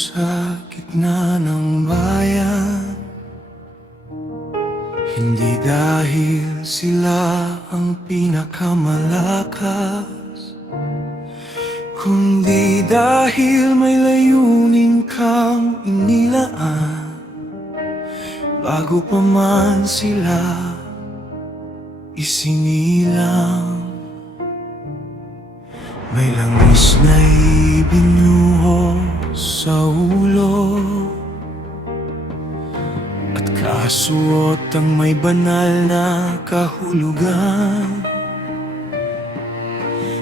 sa gitna ng bayan, hindi dahil sila ang pinakamalakas, kundi dahil may layunin kang inilaan. Bago pa man sila isinilang, may langis na ibinuho sa ulo at kasuot ang may banal na kahulugan.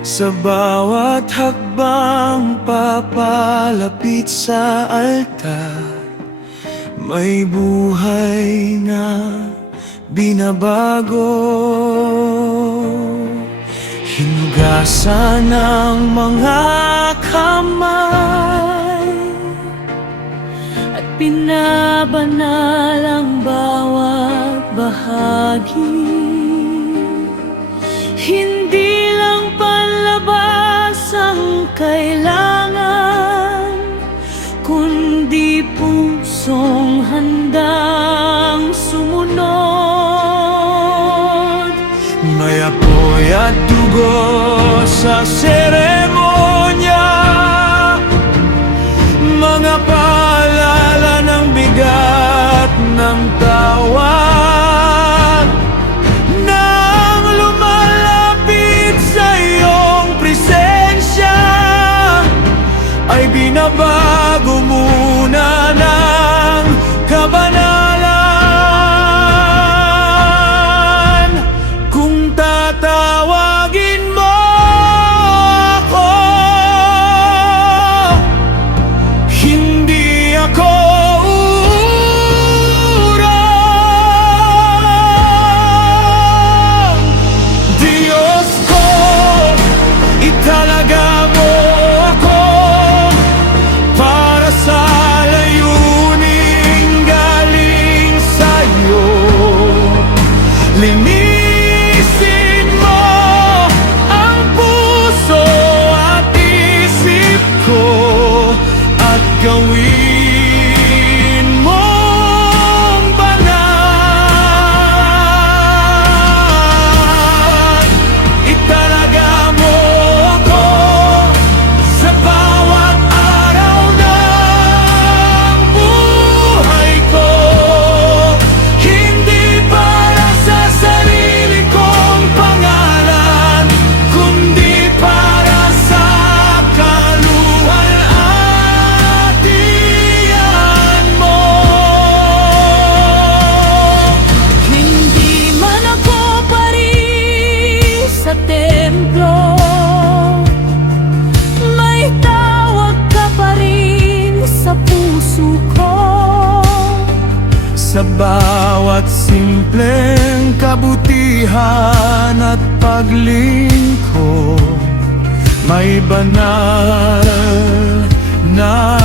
Sa bawat hakbang papalapit sa altar, may buhay na binabago. Hinugasan ng mga kamay at pinabanal ang bawat bahagi. Hindi lang panlabas ang kailangan, kundi pusong handang sumunod. May apoy at dugo sa seremonya, mga paalala ng bigat ng tawag. Nang lumalapit sa iyong presensya, ay binabago muna ng kabanalan. Kung tatawagin mo ako, hindi ako uurong. Diyos ko, italaga mo ako para sa layuning galing sa'yo. Linisin mo ang puso at isip ko at gawin mong banal. Italaga mo ako sa bawat araw ng buhay ko, hindi para sa sarili kong pangalan, kundi para sa kaluwalhatian mo. Hindi man ako paris sa templo, may tawag ka pa rin sa puso ko. Sa bawat simpleng kabutihan at paglingkod, may banal na